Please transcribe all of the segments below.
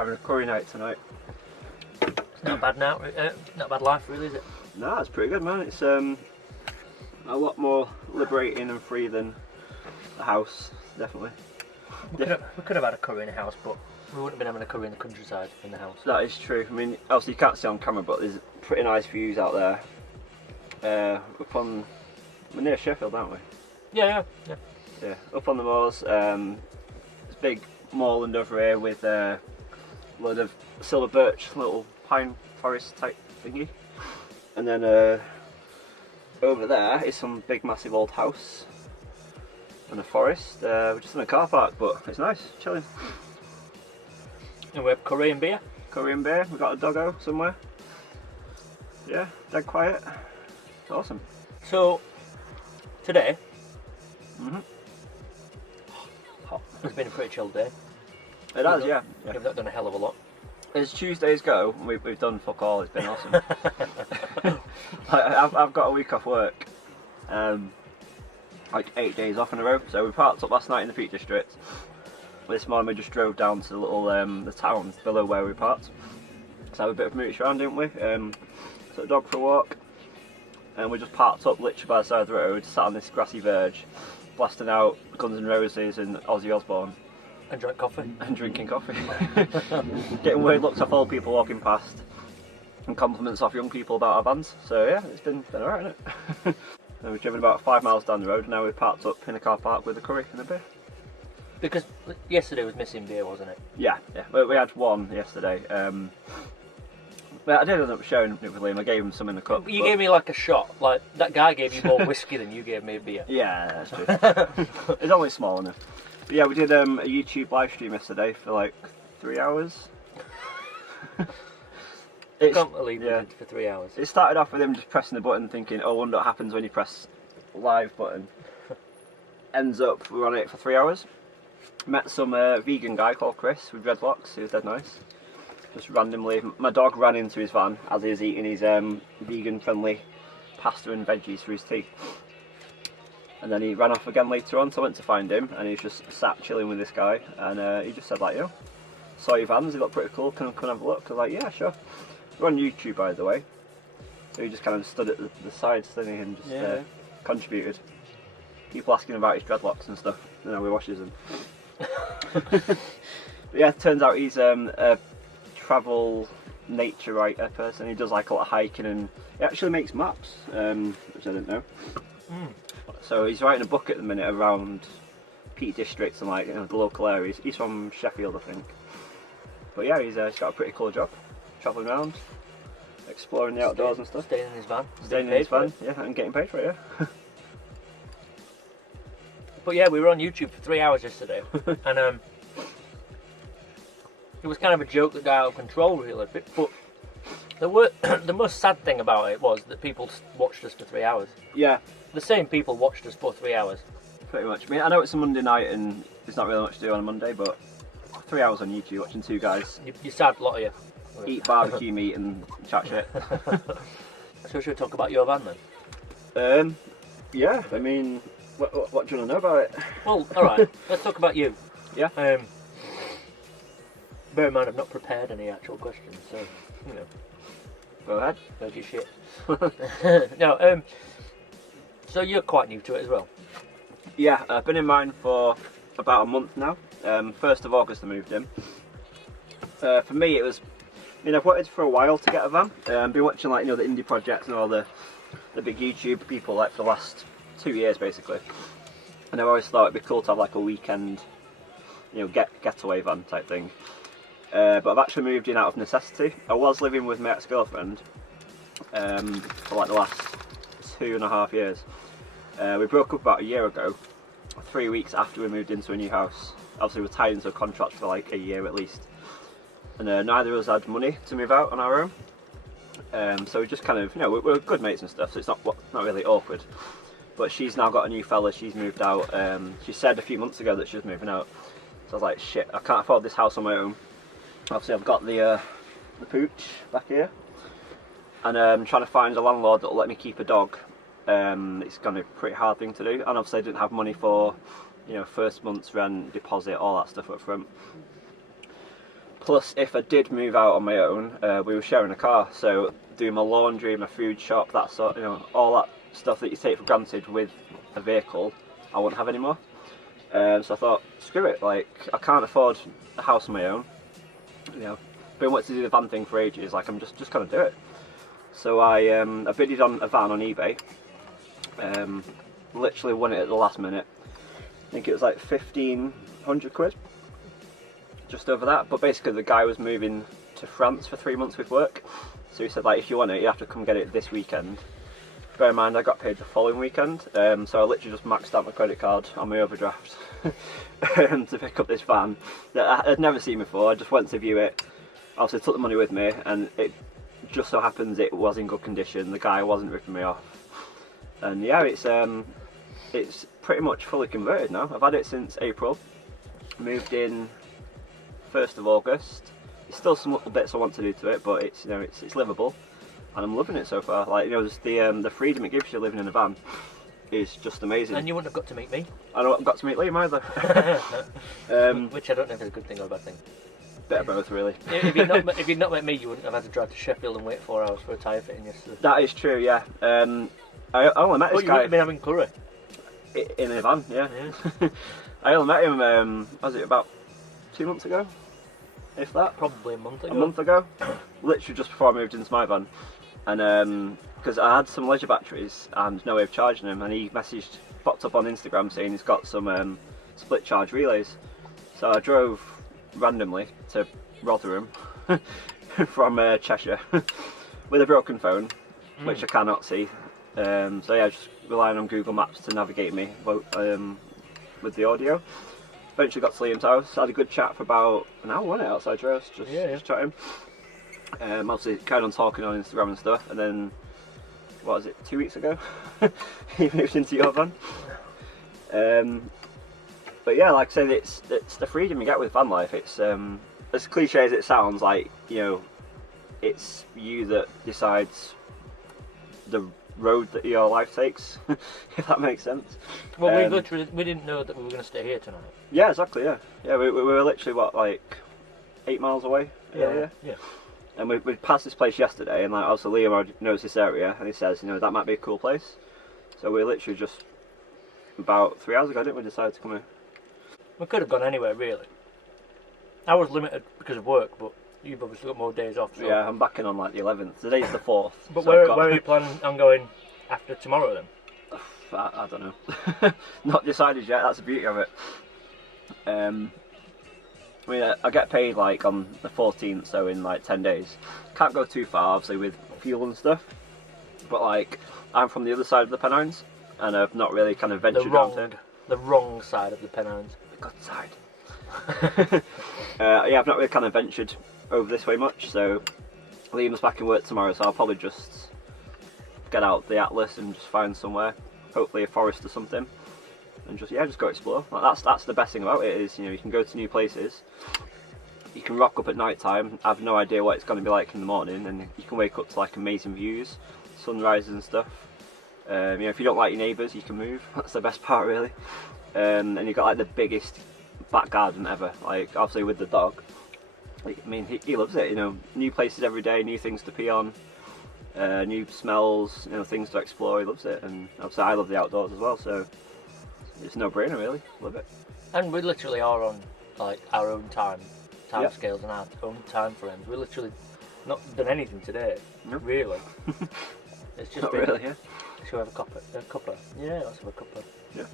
having a curry night tonight. It's not bad now, not a bad life really, is it? No, it's pretty good, man. It's a lot more liberating and free than the house, definitely. We could have had a curry in the house, but we wouldn't have been having a curry in the countryside in the house. That is true. I mean, obviously you can't see on camera, but there's pretty nice views out there. We're near Sheffield, aren't we? Yeah. Yeah, up on the moors. There's a big moorland over here with a load of silver birch, little pine forest type thingy. And then over there is some big massive old house and a forest. We're just in a car park, but it's nice, chilling. And we have curry and beer. Curry and beer, we've got a doggo somewhere. Yeah, dead quiet. Awesome. So, today, Hot. it's been a pretty chilled day. It has, yeah. We've not done a hell of a lot. As Tuesdays go, we've done fuck all, it's been awesome. I've got a week off work, like 8 days off in a row, so we parked up last night in the Peak District. This morning we just drove down to the little the town below where we parked. So have a bit of mooch around, didn't we? Took the dog for a walk, and we just parked up literally by the side of the road, sat on this grassy verge, blasting out Guns N' Roses and Ozzy Osbourne. And drank coffee. And drinking coffee. Getting weird looks off old people walking past, and compliments off young people about our bands. So yeah, it's been alright, hasn't it? And we've driven about 5 miles down the road, and now we've parked up in a car park with a curry and a beer. Because yesterday was missing beer, wasn't it? Yeah. We had one yesterday. But I did end up sharing it with Liam. I gave him some in the cup. You gave me like a shot. Like that guy gave you more whiskey than you gave me a beer. Yeah, that's true. It's only small enough. But yeah, we did a YouTube live stream yesterday for like 3 hours. I can't believe we did it for 3 hours. It started off with him just pressing the button, thinking, "Oh, I wonder what happens when you press live button." Ends up we were on it for 3 hours. Met some vegan guy called Chris with dreadlocks. He was dead nice. Just randomly, my dog ran into his van as he was eating his vegan-friendly pasta and veggies for his tea. And then he ran off again later on, so I went to find him, and he was just sat chilling with this guy, and he just said like, "Yo, saw your vans, they look pretty cool, can I come and have a look?" I was like, "Yeah, sure." We're on YouTube, by the way. So he just kind of stood at the side, didn't he, and just contributed. People asking about his dreadlocks and stuff, and how he washes them. But yeah, it turns out he's a travel nature writer person. He does like a lot of hiking, and he actually makes maps, which I didn't know. So he's writing a book at the minute around Peak Districts and like the local areas. He's from Sheffield, I think. But yeah, he's got a pretty cool job, travelling around, exploring the outdoors and stuff. Staying in his van. Staying in his van, yeah, and getting paid for it, yeah. But yeah, we were on YouTube for 3 hours yesterday, and it was kind of a joke that got out of control really. But the most sad thing about it was that people watched us for 3 hours. Yeah. The same people watched us for 3 hours. Pretty much. I mean, I know it's a Monday night and there's not really much to do on a Monday, but 3 hours on YouTube watching two guys. You're sad, a lot of you. Eat barbecue meat and chat shit. So should we talk about your van then? Yeah, I mean, what do you want to know about it? Well, alright, let's talk about you. Yeah. Bear in mind I've not prepared any actual questions, so, you know. Go ahead. Heard your shit. No, so you're quite new to it as well? Yeah, I've been in mine for about a month now. 1st of August I moved in. For me it was, I mean, I've wanted for a while to get a van. I've been watching like, the indie projects and all the big YouTube people like for the last 2 years basically. And I've always thought it'd be cool to have like a weekend, getaway van type thing. But I've actually moved in out of necessity. I was living with my ex-girlfriend for like the last 2.5 years. We broke up about a year ago, 3 weeks after we moved into a new house. Obviously we're tied into a contract for like a year at least. And neither of us had money to move out on our own. So we just kind of, we're good mates and stuff, so it's not really awkward. But she's now got a new fella, she's moved out. She said a few months ago that she was moving out. So I was like, shit, I can't afford this house on my own. Obviously I've got the pooch back here. And I'm trying to find a landlord that'll let me keep a dog. It's going to be a pretty hard thing to do. And obviously I didn't have money for, first month's rent, deposit, all that stuff up front. Plus, if I did move out on my own, we were sharing a car, so doing my laundry, my food shop, that sort, all that stuff that you take for granted with a vehicle, I wouldn't have anymore. So I thought, screw it, like, I can't afford a house on my own. Been wanting to do the van thing for ages, like, I'm just gonna do it. So I bidded on a van on eBay. Literally won it at the last minute. I think it was like 1,500 quid. Just over that, but basically the guy was moving to France for 3 months with work, so he said, like, if you want it, you have to come get it this weekend. Bear in mind, I got paid the following weekend, so I literally just maxed out my credit card on my overdraft to pick up this van that I'd never seen before. I just went to view it, obviously took the money with me, and it just so happens it was in good condition. The guy wasn't ripping me off, and yeah, it's pretty much fully converted now. I've had it since April, moved in 1st of August. There's still some little bits I want to do to it, but it's it's livable, and I'm loving it so far. Like, just the freedom it gives you living in a van is just amazing. And you wouldn't have got to meet me. I don't got to meet Liam either. Which I don't know if is a good thing or a bad thing. Bit of both, really. If you'd not met me, you wouldn't have had to drive to Sheffield and wait 4 hours for a tyre fitting yesterday. That is true, yeah. I only met this you guy. wouldn't have been having curry. In a van, yeah. I only met him, was it about 2 months ago? If that? Probably a month ago. A month ago. Literally just before I moved into my van. And because I had some leisure batteries and no way of charging them, and he popped up on Instagram saying he's got some split charge relays. So I drove randomly to Rotherham from Cheshire with a broken phone, which I cannot see. So yeah, just relying on Google Maps to navigate me with the audio. Eventually got to Liam's house, had a good chat for about an hour, wasn't it, outside your house, just chatting. Obviously carried on talking on Instagram and stuff, and then, what was it, 2 weeks ago, he moved into your van. But yeah, like I said, it's the freedom you get with van life. It's as cliche as it sounds, like, it's you that decides the road that your life takes, if that makes sense. Well, we didn't know that we were going to stay here tonight. Yeah, exactly. Yeah, we were literally like 8 miles away. Yeah. And we passed this place yesterday, and like, obviously Liam already knows this area, and he says, that might be a cool place. So we literally just about 3 hours ago, didn't we, decide to come here? We could have gone anywhere, really. I was limited because of work, but you've obviously got more days off. So. Yeah, I'm back in on like the 11th. Today's the 4th. But so where are you planning on going after tomorrow then? I don't know. Not decided yet. That's the beauty of it. I mean, I get paid like on the 14th, so in like 10 days. Can't go too far, obviously, with fuel and stuff. But like, I'm from the other side of the Pennines, and I've not really kind of ventured around here. The wrong side of the Pennines. The good side. Yeah, I've not really kind of ventured over this way much, so Liam's back in work tomorrow, so I'll probably just get out the atlas and just find somewhere, hopefully a forest or something, and just go explore. Like, that's the best thing about it is, you can go to new places, you can rock up at night time, have no idea what it's going to be like in the morning, and you can wake up to like amazing views, sunrises and stuff. If you don't like your neighbours, you can move. That's the best part, really. And you've got like the biggest back garden ever, like obviously with the dog. I mean, he loves it, new places every day, new things to pee on, new smells, things to explore. He loves it, and obviously I love the outdoors as well, so it's no brainer, really. Love it. And we literally are on like our own time scales and our own time frames. We literally not done anything today, really. It's just not really, yeah. Should we have a cuppa? Yeah, let's have a cuppa. Yeah.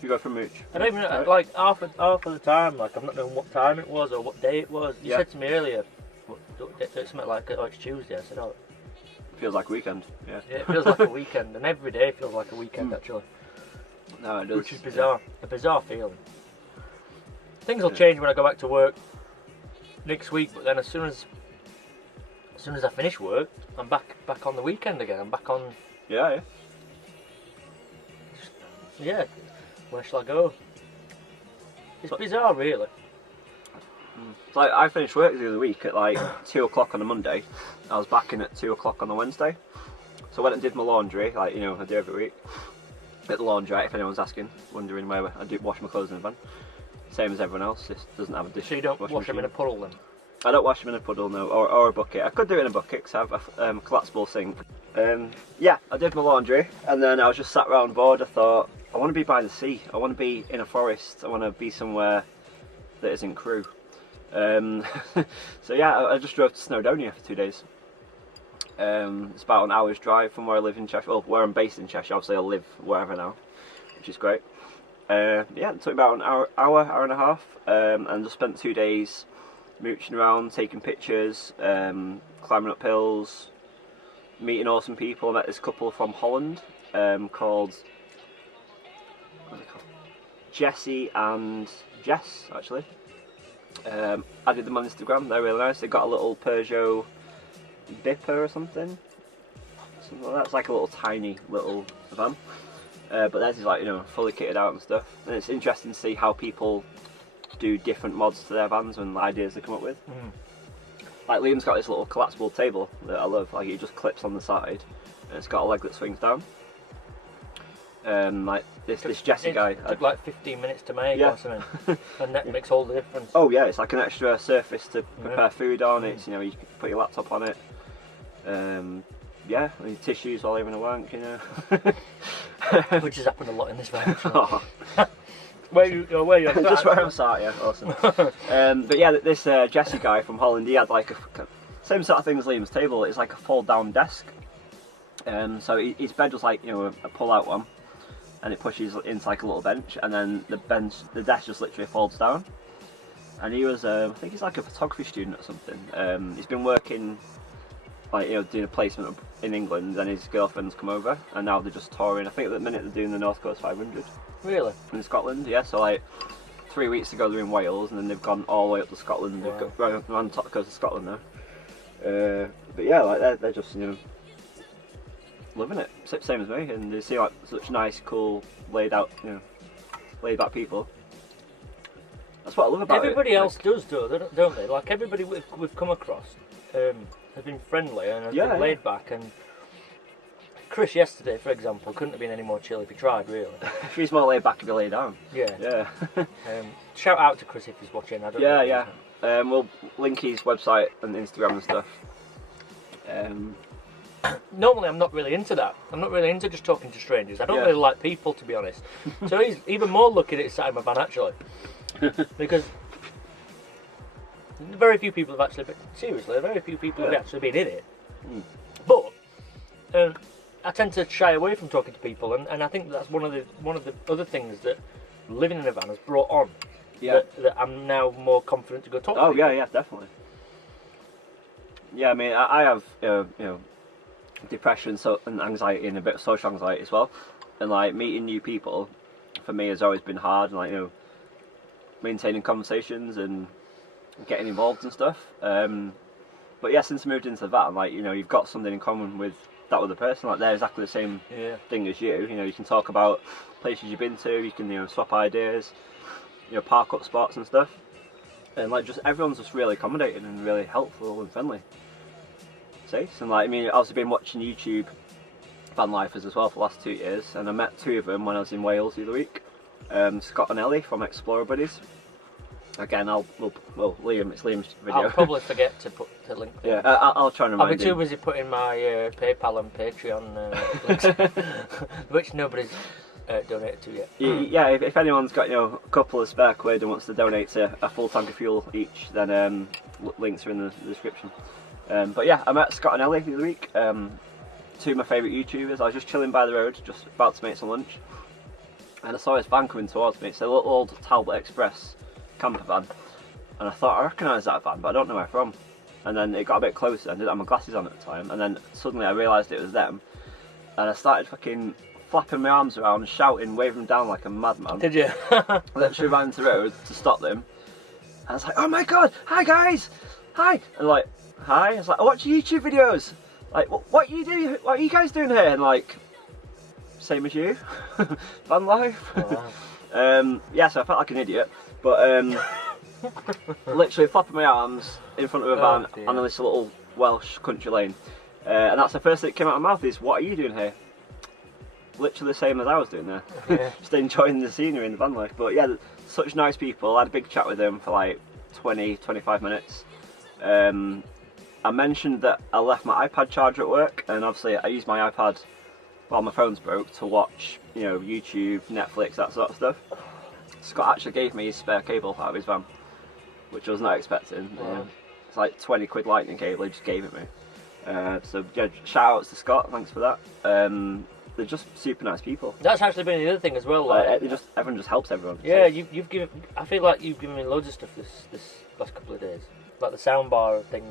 You go for mooch. I don't even like half of the time. Like, I'm not knowing what time it was or what day it was. You said to me earlier, something like, "Oh, it's Tuesday." I said, "Oh, feels like a weekend." Yeah. Yeah, it feels like a weekend, and every day feels like a weekend actually. No, it does. Which is bizarre. A bizarre feeling. Things will change when I go back to work next week, but then as soon as I finish work, I'm back on the weekend again. I'm back on. Yeah. Yeah. Where shall I go? It's bizarre, really. So I finished work the other week at like 2 o'clock on a Monday. I was back in at 2 o'clock on the Wednesday. So I went and did my laundry, like I do every week. At the laundrette, if anyone's asking, wondering where I do wash my clothes in the van. Same as everyone else. This doesn't have a dish. So you don't wash machine. them in a puddle then? I don't wash them in a puddle, no, or a bucket. I could do it in a bucket because I have a collapsible sink. Yeah, I did my laundry, and then I was just sat around bored. I thought, I want to be by the sea. I want to be in a forest. I want to be somewhere that isn't Crewe. So yeah, I just drove to Snowdonia for 2 days. It's about an hour's drive from where I live in Cheshire. Well, where I'm based in Cheshire. Obviously, I live wherever now, which is great. Yeah, it took about an hour and a half, and just spent 2 days mooching around, taking pictures, climbing up hills, meeting awesome people. I met this couple from Holland called, what are they called? Jesse and Jess, actually. Added them on Instagram. They're really nice. They got a little Peugeot Bipper or something like that. It's like a little tiny little van, but theirs is like, you know, fully kitted out and stuff. And it's interesting to see how people do different mods to their vans and the ideas they come up with. Like Liam's got this little collapsible table that I love. Like it just clips on the side, and it's got a leg that swings down. Like this Jesse guy. It took like 15 minutes to make or something, and that makes all the difference. Oh yeah, it's like an extra surface to prepare food on. It's, you know, you can put your laptop on it. Yeah, I mean, tissues while having a wank, you know. Which has happened a lot in this van. Oh. Where you Just where I'm sat, yeah, awesome. But yeah, this Jesse guy from Holland, he had like a same sort of thing as Liam's table. It's like a fold-down desk. So his bed was like, you know, a pull-out one, and it pushes into like a little bench, and then the desk just literally folds down. And he was, I think he's like a photography student or something. He's been working, like, you know, doing a placement in England, and his girlfriend's come over, and now they're just touring. I think at the minute they're doing the North Coast 500. Really? In Scotland, yeah. So like 3 weeks ago they're in Wales, and then they've gone all the way up to Scotland. Wow. They've got right on top of the coast of Scotland now. But yeah, like they're just, you know, living it, same as me, and they seem like such nice, cool, laid out, you know, laid back people. That's what I love about everybody it. else does, don't they? Like everybody we've come across has been friendly and has been laid back. And Chris yesterday, for example, couldn't have been any more chill if he tried, really. If he's more laid back, if he lay down. Yeah. Shout out to Chris if he's watching. I don't know. Yeah. We'll link his website and Instagram and stuff. Normally I'm not really into that. I'm not really into just talking to strangers. I don't really like people, to be honest. So he's even more lucky that he's sat in my van, actually. Because very few people have actually been, seriously, very few people have actually been in it. But I tend to shy away from talking to people, and I think that's one of the other things that living in a van has brought on. Yeah. That I'm now more confident to go talk to people. Yeah, definitely. Yeah, I mean, I have you know, depression and anxiety and a bit of social anxiety as well, and like meeting new people for me has always been hard, and like, you know, maintaining conversations and getting involved and stuff. But yeah, since I moved into the van, like, you know, you've got something in common with that other person. Like they're exactly the same thing as you. You know, you can talk about places you've been to. You can, you know, swap ideas. You know, park up spots and stuff. And like, just everyone's just really accommodating and really helpful and friendly. See? And like, I mean, I've also been watching YouTube van lifers as well for the last 2 years, and I met 2 of them when I was in Wales the other week. Scott and Ellie from Explorer Buddies. Again, Liam, it's Liam's video. I'll probably forget to put the link. Yeah, I'll try and remind you. I'll be too busy putting my PayPal and Patreon links, which nobody's donated to yet. Yeah, if anyone's got, you know, a couple of spare quid and wants to donate to a full tank of fuel each, then links are in the description. But yeah, I met Scott and Ellie the other week. 2 of my favourite YouTubers. I was just chilling by the road, just about to make some lunch, and I saw this van coming towards me. It's a little old Talbot Express camper van, and I thought I recognise that van, but I don't know where from. And then it got a bit closer, and I didn't have my glasses on at the time, and then suddenly I realised it was them, and I started fucking flapping my arms around, shouting, waving them down like a madman. Did you? I literally ran to the road to stop them, and I was like, oh my god, hi guys, hi, and like, hi, I was like, I watch YouTube videos, like, what are you guys doing here? And like, same as you, van life. Oh. Yeah, so I felt like an idiot, but literally flapping my arms in front of a van on this little Welsh country lane, and that's the first thing that came out of my mouth is, what are you doing here? Literally the same as I was doing there. Just enjoying the scenery in the van life. But yeah, such nice people. I had a big chat with them for like 20-25 minutes, I mentioned that I left my iPad charger at work, and obviously I used my iPad while my phone's broke to watch, you know, YouTube, Netflix, that sort of stuff. Scott actually gave me his spare cable out of his van, which I was not expecting. It's like 20 quid lightning cable, he just gave it me. So yeah, shout outs to Scott, thanks for that. They're just super nice people. That's actually been the other thing as well. Like, everyone just helps everyone. Yeah, so. you've given. I feel like you've given me loads of stuff this last couple of days, like the soundbar thing,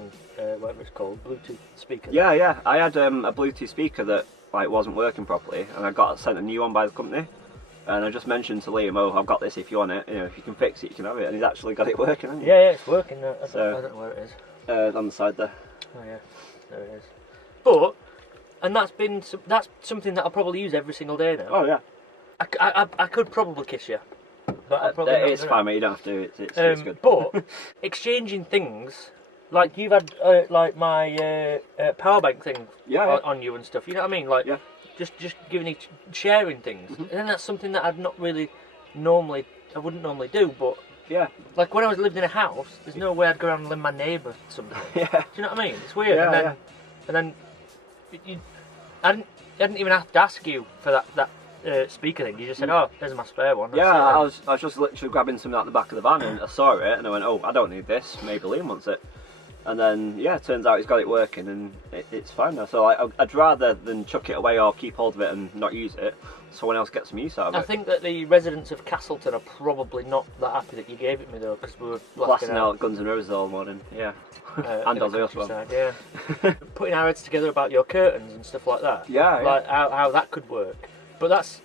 whatever it's called, Bluetooth speaker. Yeah. I had a Bluetooth speaker that like wasn't working properly, and I got sent a new one by the company. And I just mentioned to Liam, "Oh, I've got this. If you want it, you know, if you can fix it, you can have it." And he's actually got it working. Hasn't he? Yeah, it's working. I don't know where it is. On the side there. Oh yeah, there it is. But. And that's something that I'll probably use every single day now. Oh yeah. I could probably kiss you. But it's fine, mate. You don't have to. It's good. But exchanging things, like you've had like my power bank thing on you and stuff. You know what I mean? Like just giving sharing things. Mm-hmm. And then that's something that I wouldn't normally do. But yeah, like when I was living in a house, there's no way I'd go around and lend my neighbour something. Yeah. Do you know what I mean? It's weird. And then. I didn't even have to ask you for that speaker thing. You just said, "Oh, there's my spare one." That's I was just literally grabbing something out the back of the van, and I saw it, and I went, "Oh, I don't need this. Maybe Liam wants it." And then it turns out he's got it working, and it's fine now. So I'd rather than chuck it away or keep hold of it and not use it, someone else gets some use out of it. I think that the residents of Castleton are probably not that happy that you gave it me though, because we were blasting out Guns N' Roses all morning. Yeah. And Ozzy Osbourne. Yeah. Putting our heads together about your curtains and stuff like that. Yeah. Like how that could work. But that's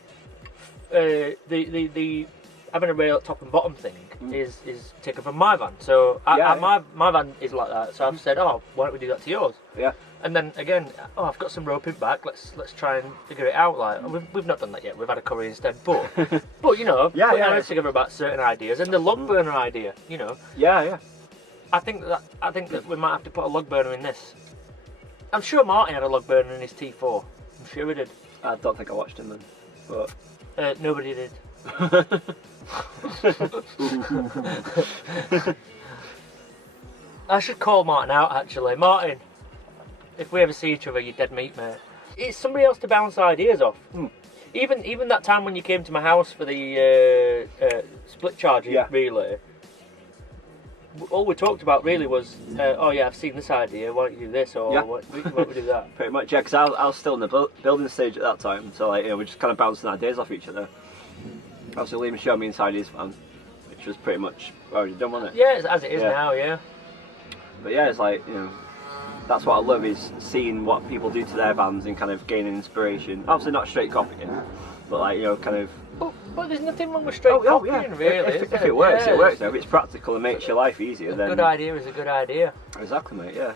the having a rail at top and bottom thing is taken from my van. So my van is like that. So I've said, "Oh, why don't we do that to yours?" Yeah. And then again, I've got some rope in back. Let's try and figure it out. Like we've not done that yet. We've had a curry instead. But you know, putting our heads together about certain ideas and the log burner idea. You know. Yeah. I think that we might have to put a log burner in this. I'm sure Martin had a log burner in his T4. I'm sure he did. I don't think I watched him then, but nobody did. I should call Martin out actually. Martin, if we ever see each other, you dead meat, mate. It's somebody else to bounce ideas off. Even that time when you came to my house for the split charging relay. All we talked about really was, I've seen this idea, why don't you do this, or why don't we do that? Pretty much, yeah, because I was still in the building stage at that time, so we're just kind of bouncing ideas off each other. Obviously, Liam showed me inside his van, which was pretty much already done, wasn't it? Yeah, as it is now, yeah. But yeah, it's like, that's what I love, is seeing what people do to their vans and kind of gaining inspiration. Obviously not straight copying, but like, kind of... But there's nothing wrong with straight copying, really. If it works, it works. If it's practical and makes your life easier, then... A good idea is a good idea. Exactly, mate, yeah.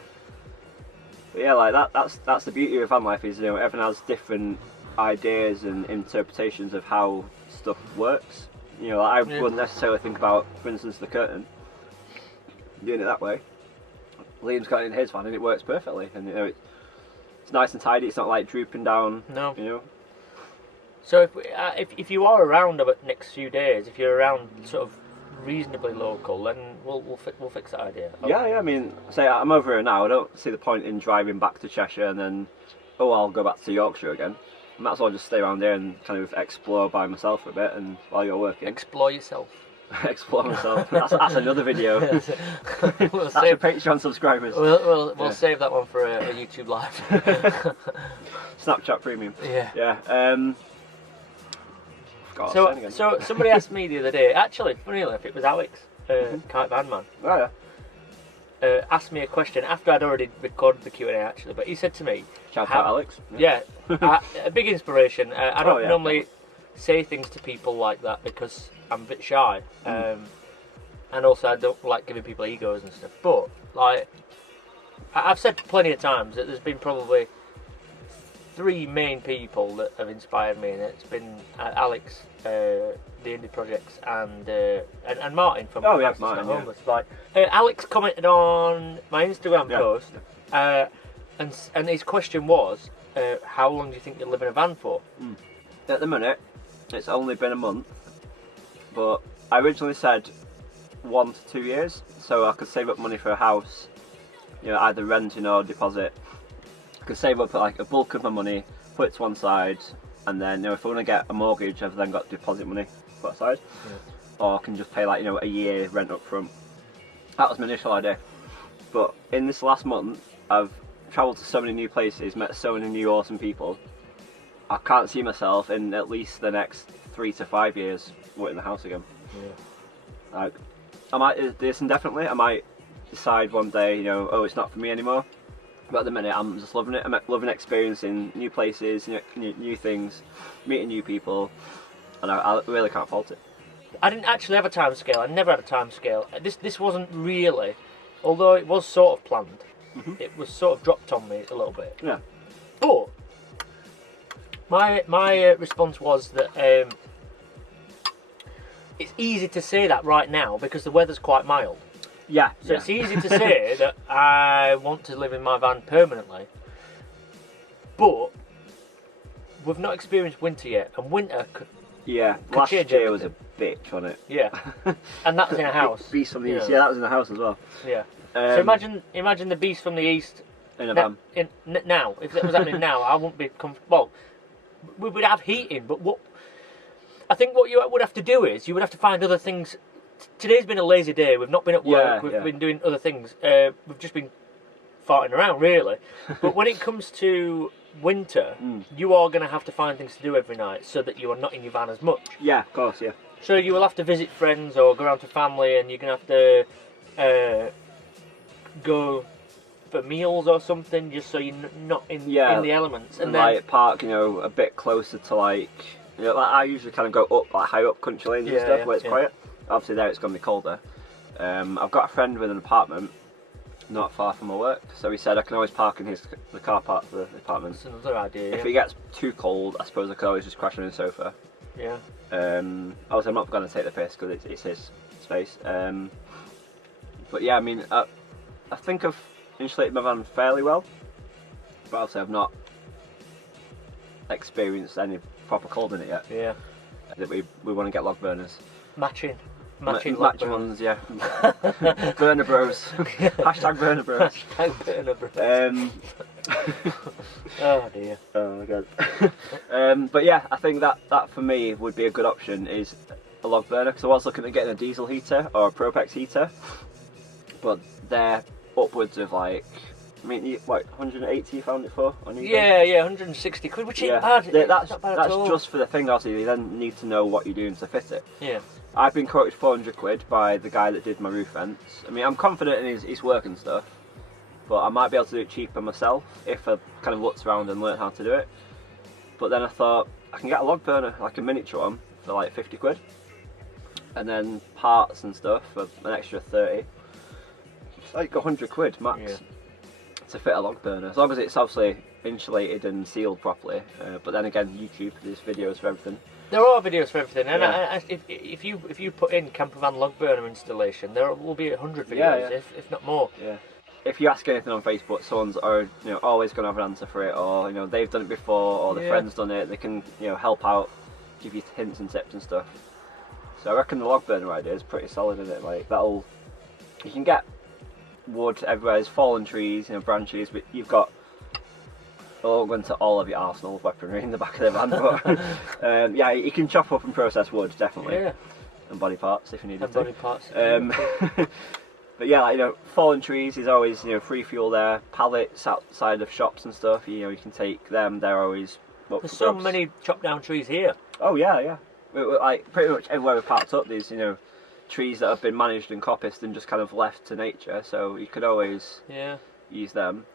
But yeah, like that's the beauty of van life, is, everyone has different ideas and interpretations of how stuff works. I wouldn't necessarily think about, for instance, the curtain, doing it that way. Liam's got it in his van and it works perfectly, and it's nice and tidy. It's not like drooping down. No. So if you are around over the next few days, if you're around sort of reasonably local, then we'll fix that idea. Yeah. I mean, say I'm over here now. I don't see the point in driving back to Cheshire and then I'll go back to Yorkshire again. I might as well just stay around here and kind of explore by myself for a bit, and while you're working. Explore yourself. Explore myself. That's another video. That's your Patreon subscribers. We'll save that one for a YouTube live. Snapchat premium. Yeah. So somebody asked me the other day. Actually, funny enough, it was Alex, Kite Van Man. Oh yeah. Asked me a question after I'd already recorded the Q&A actually, but he said to me, shout out Alex. Yeah, a big inspiration. I don't normally say things to people like that because I'm a bit shy, and also I don't like giving people egos and stuff. But like, I've said plenty of times that there's been probably 3 main people that have inspired me, and it's been Alex, the indie projects, and Martin from Martin, Homeless. Like Alex commented on my Instagram post, and his question was, how long do you think you'll live in a van for? At the minute, it's only been a month, but I originally said 1 to 2 years, so I could save up money for a house you know, either renting or deposit. I could save up like a bulk of my money, put it to one side, and then, you know, if I want to get a mortgage, I've then got deposit money put aside, or I can just pay like, you know, a year rent up front. That was my initial idea. But in this last month, I've travelled to so many new places, met so many new awesome people. I can't see myself in at least the next 3 to 5 years working the house again. Yeah. Like, I might do this indefinitely. I might decide one day, you know, oh, it's not for me anymore. But at the minute, I'm just loving it. I'm loving experiencing new places, new things, meeting new people, and I really can't fault it. I didn't actually have a time scale. I never had a time scale. This wasn't really, although it was sort of planned. It was sort of dropped on me a little bit. Yeah. But my response was that it's easy to say that right now because the weather's quite mild. Yeah. So it's easy to say that I want to live in my van permanently. But we've not experienced winter yet, and winter could last change year was everything. a bitch, wasn't it? Yeah, and that was in a house. Beast from the east. know. Yeah, that was in the house as well. Yeah. So imagine the beast from the east In a van. now. If it was happening now, I wouldn't be comfortable. Well, we would have heating, but what you would have to do is you would have to find other things. Today's been a lazy day. We've not been at work. We've been doing other things. We've just been farting around, really. But when it comes to winter, you are going to have to find things to do every night so that you are not in your van as much. Yeah, of course, yeah. So you will have to visit friends or go around to family, and you're going to have to go for meals or something, just so you're not in the elements. And then, like, park, you know, a bit closer to, like, you know, like I usually kind of go up, like high up country lanes and stuff where it's quiet. Obviously there it's going to be colder. I've got a friend with an apartment not far from my work, so he said I can always park in the car park for the apartment. That's another idea. If it gets too cold, I suppose I could always just crash on his sofa. Yeah. Obviously I'm not going to take the piss because it's his space. But yeah, I mean, I think I've insulated my van fairly well, but obviously I've not experienced any proper cold in it yet. Yeah. That we want to get log burners. Matching Matching ones, yeah. Burner bros. Hashtag burner bros. Hashtag burner bros. Oh dear. Oh my god. But yeah, I think that for me would be a good option, is a log burner, because I was looking at getting a diesel heater or a Propex heater, but they're upwards of like, I mean, what, 180 you found it for on eBay? Yeah, 160 quid, which ain't bad. That's not bad at all. just for the thing. Obviously, you then need to know what you're doing to fit it. Yeah. I've been quoted 400 quid by the guy that did my roof vents. I mean, I'm confident in his work and stuff, but I might be able to do it cheaper myself if I kind of looked around and learnt how to do it. But then I thought, I can get a log burner, like a miniature one, for like 50 quid. And then parts and stuff for an extra 30. It's like 100 quid max to fit a log burner, as long as it's obviously insulated and sealed properly. But then again, YouTube, there's videos for everything. There are videos for everything, and if you put in camper van log burner installation, there will be 100 videos, if not more. Yeah. If you ask anything on Facebook, someone's always going to have an answer for it, or they've done it before, or their friend's done it. They can help out, give you hints and tips and stuff. So I reckon the log burner idea is pretty solid, isn't it? Like you can get wood everywhere. There's fallen trees, branches, but you've got. I won't go into all of your arsenal of weaponry in the back of the van, but yeah, you can chop up and process wood, definitely. Yeah. And body parts if you need it. Body parts. But yeah, fallen trees is always, free fuel there. Pallets outside of shops and stuff, you can take them. They're always up There's for so grabs. many chopped down trees here. Oh yeah. Like pretty much everywhere we've parked up, there's trees that have been managed and coppiced and just kind of left to nature. So you could always use them.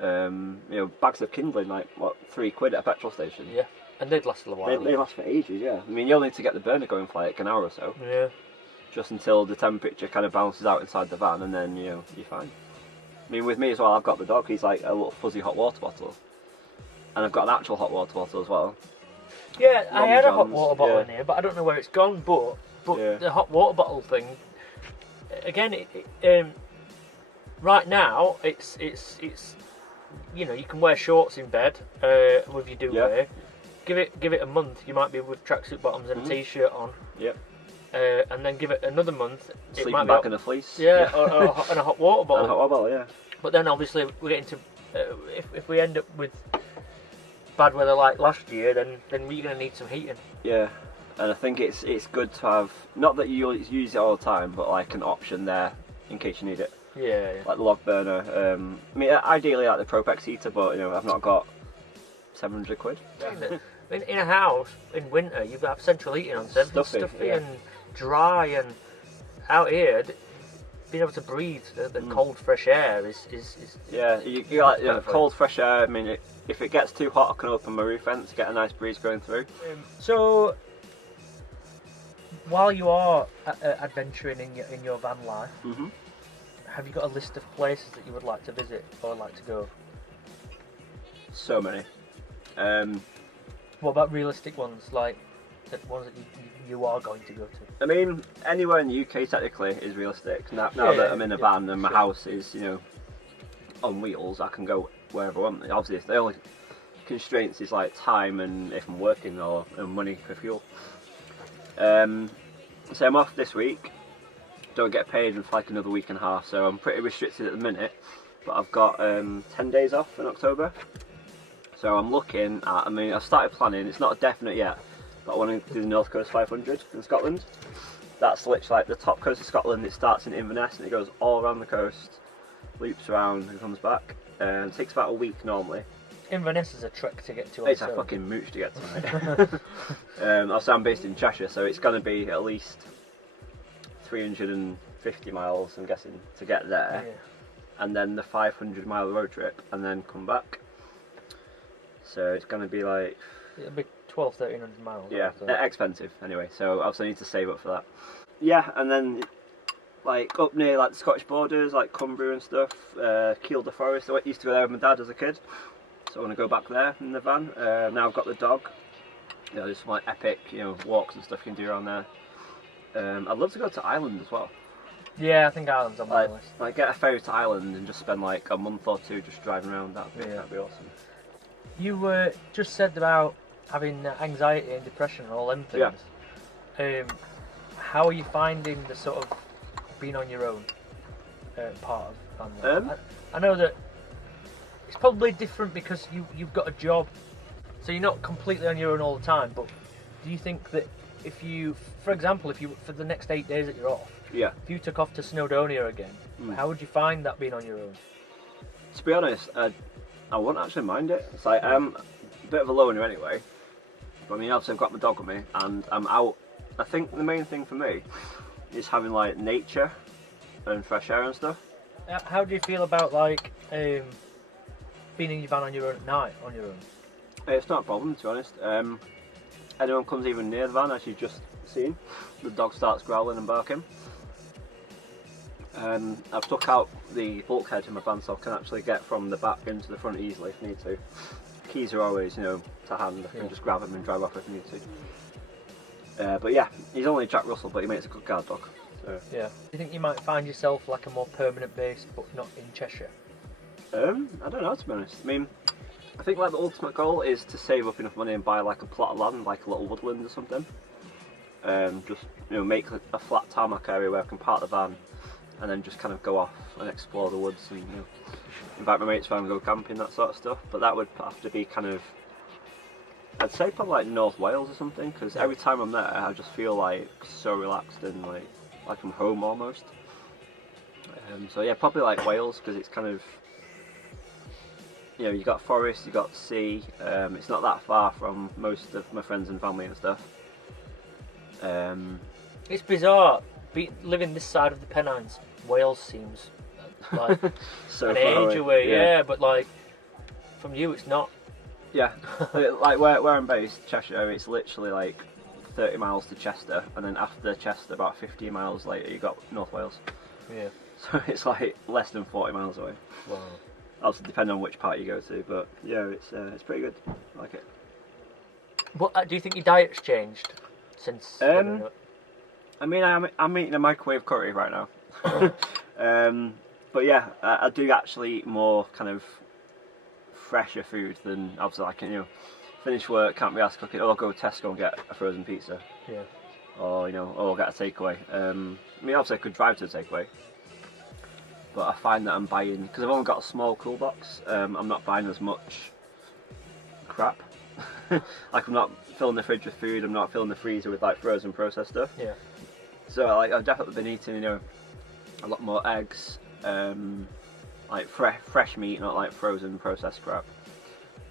Bags of kindling, like what, £3 at a petrol station. Yeah, and they'd last a while. They last for ages. Yeah. I mean, you'll need to get the burner going for like an hour or so. Yeah. Just until the temperature kind of balances out inside the van, and then you're fine. I mean, with me as well, I've got the dog. He's like a little fuzzy hot water bottle, and I've got an actual hot water bottle as well. Yeah, I had a hot water bottle in here, but I don't know where it's gone. But the hot water bottle thing, again, right now it's you can wear shorts in bed with your duvet. Give it a month, you might be with tracksuit bottoms and a t-shirt on. Yep. and then give it another month. It Sleeping might back be in a fleece. yeah, and a hot water bottle. And a hot water bottle, yeah. But then obviously we get into if we end up with bad weather like last year, then we're going to need some heating. Yeah, and I think it's good to have, not that you use it all the time, but like an option there in case you need it. Yeah. Like the log burner. I mean, ideally like the Propex heater, but I've not got 700 quid. In a house in winter, you've got central heating on, so everything's stuffy and dry, and out here, being able to breathe the cold, fresh air is yeah. You got cold, fresh air. I mean, if it gets too hot, I can open my roof vent to get a nice breeze going through. So, while you are adventuring in your van life, have you got a list of places that you would like to visit or like to go? So many. What about realistic ones, like the ones that you are going to go to? I mean, anywhere in the UK technically is realistic. Now that I'm in a van and my house is, on wheels, I can go wherever I want. Obviously, the only constraints is like time and if I'm working or money for fuel. So I'm off this week. Don't get paid for like another week and a half, so I'm pretty restricted at the minute. But I've got 10 days off in October. So I'm looking at, I've started planning, it's not definite yet, but I want to do the North Coast 500 in Scotland. That's literally like the top coast of Scotland. It starts in Inverness and it goes all around the coast, loops around and comes back. It takes about a week normally. Inverness is a trek to get to. It's a fucking mooch to get to, mate. Also, I'm based in Cheshire, so it's going to be at least 350 miles, I'm guessing, to get there. Yeah. And then the 500-mile road trip and then come back. So it's going to be like... It'll be 1,200-1,300 miles. Yeah, expensive anyway, so obviously I need to save up for that. Yeah, and then like up near like the Scottish borders, like Cumbria and stuff, Kielder Forest. I used to go there with my dad as a kid, so I want to go back there in the van. Now I've got the dog. There's some like epic, walks and stuff you can do around there. I'd love to go to Ireland as well. Yeah, I think Ireland's on my list. Like get a ferry to Ireland and just spend like a month or two just driving around. That'd be awesome. You just said about having anxiety and depression and all them things. Yeah. How are you finding the sort of being on your own part of family? I know that it's probably different because you've got a job, so you're not completely on your own all the time. But do you think that if you, for example, for the next 8 days that you're off, if you took off to Snowdonia again, how would you find that being on your own? To be honest, I wouldn't actually mind it. It's like I'm a bit of a loner anyway. But obviously I've got my dog with me and I'm out. I think the main thing for me is having like nature and fresh air and stuff. How do you feel about like being in your van on your own at night on your own? It's not a problem, to be honest. Anyone comes even near the van, as you've just seen, the dog starts growling and barking. I've took out the bulkhead in my van so I can actually get from the back into the front easily if I need to. Keys are always, to hand. I can just grab them and drive off if I need to. But yeah, he's only Jack Russell, but he makes a good guard dog. So. Yeah. Do you think you might find yourself like a more permanent base, but not in Cheshire? I don't know, to be honest. I think like the ultimate goal is to save up enough money and buy like a plot of land, like a little woodland or something. Just make a flat tarmac area where I can park the van and then just kind of go off and explore the woods and invite my mates around and go camping, that sort of stuff. But that would have to be kind of, I'd say probably like North Wales or something, because every time I'm there I just feel like so relaxed and like I'm home almost. So yeah, probably like Wales, because it's kind of, you got forest, you got sea. It's not that far from most of my friends and family and stuff. It's bizarre living this side of the Pennines. Wales seems like so an age away, yeah, but like from you it's not. Yeah, like where I'm based, Cheshire, it's literally like 30 miles to Chester, and then after Chester, about 15 miles later, you got North Wales. Yeah. So it's like less than 40 miles away. Wow. Also depending on which part you go to, but yeah, it's pretty good. I like it. What do you think your diet's changed since? I'm eating a microwave curry right now. But yeah, I do actually eat more kind of fresher food than obviously I can, finish work, can't be asked cooking, or go to Tesco and get a frozen pizza. Yeah. or or get a takeaway. I mean, obviously I could drive to a takeaway, but I find that I'm buying, because I've only got a small cool box. I'm not buying as much crap. Like, I'm not filling the fridge with food. I'm not filling the freezer with like frozen processed stuff. Yeah. So like, I've definitely been eating, a lot more eggs, like fresh meat, not like frozen processed crap.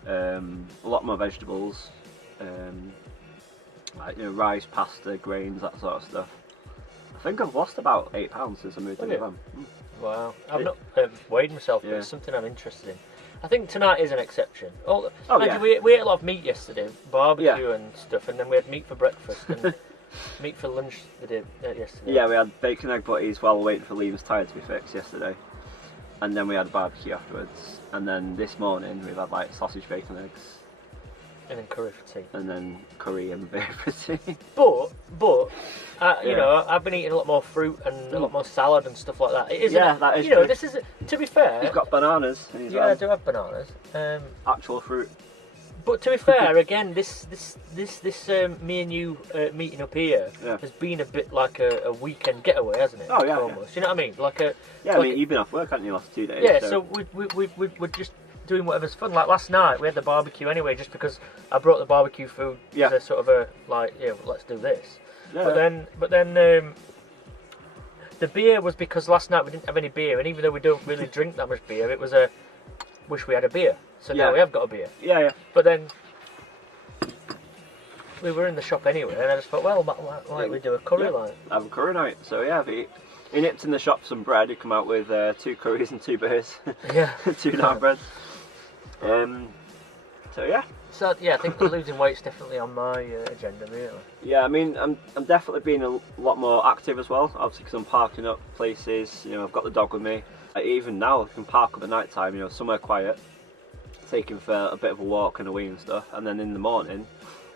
A lot more vegetables, like rice, pasta, grains, that sort of stuff. I think I've lost about £8 since I moved to the van. Wow, I've not weighed myself, but it's something I'm interested in. I think tonight is an exception. We ate a lot of meat yesterday, barbecue and stuff, and then we had meat for breakfast and meat for lunch yesterday. Yeah, we had bacon egg butties while waiting for Liam's tyre to be fixed yesterday, and then we had a barbecue afterwards, and then this morning we've had like sausage, bacon, eggs, and then curry for tea. And then curry and beer for tea. But you know, I've been eating a lot more fruit and a lot more salad and stuff like that. That is. You know, this is, to be fair. You've got bananas. I do have bananas. Actual fruit. But to be fair, again, this me and you meeting up here has been a bit like a weekend getaway, hasn't it? Oh yeah. Almost. You know what I mean? I mean, you've been off work, haven't you, last 2 days? Yeah. So we're just doing whatever's fun. Like last night, we had the barbecue anyway, just because I brought the barbecue food as a sort of a let's do this. Yeah. But then the beer was because last night we didn't have any beer, and even though we don't really drink that much beer, it was a wish we had a beer. So now we have got a beer. Yeah. But then we were in the shop anyway, and I just thought, well, why don't we do a curry line? Have a curry night. So he nipped in the shop some bread. He come out with 2 curries and 2 beers. Yeah. 2 naan breads. So yeah. So I think losing weight's definitely on my agenda, really. Yeah, I mean, I'm definitely being a lot more active as well. Obviously, because I'm parking up places. I've got the dog with me. Even now, I can park up at night time. Somewhere quiet, take him for a bit of a walk and a wee and stuff. And then in the morning,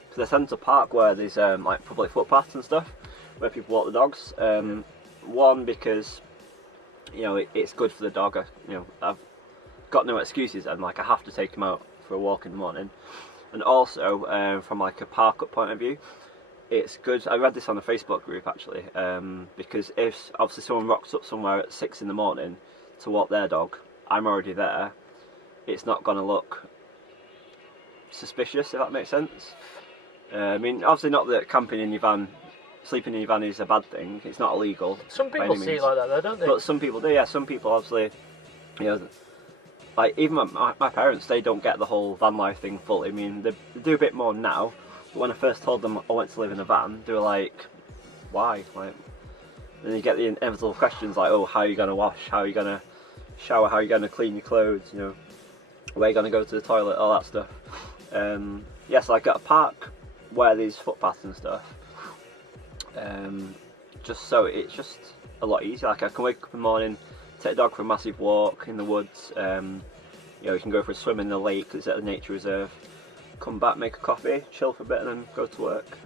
because I tend to park where there's like public footpaths and stuff, where people walk the dogs. One, because it's good for the dog. I've got no excuses, and like I have to take him out for a walk in the morning. And also from like a park up point of view, it's good. I read this on a Facebook group actually, because if obviously someone rocks up somewhere at 6 in the morning to walk their dog, I'm already there. It's not going to look suspicious, if that makes sense. I mean, obviously not that camping in your van, sleeping in your van is a bad thing. It's not illegal. Some people see it like that though, don't they? But some people do, yeah. Some people obviously, like even my parents, they don't get the whole van life thing fully. I mean, they do a bit more now. But when I first told them I went to live in a van, they were like, why? Like, then you get the inevitable questions like, oh, how are you going to wash? How are you going to shower? How are you going to clean your clothes? Where are you going to go to the toilet? All that stuff. So I got a park where there's footpaths and stuff. Just so it's just a lot easier. Like I can wake up in the morning, take the dog for a massive walk in the woods. You can go for a swim in the lake because it's at a nature reserve. Come back, make a coffee, chill for a bit, and then go to work.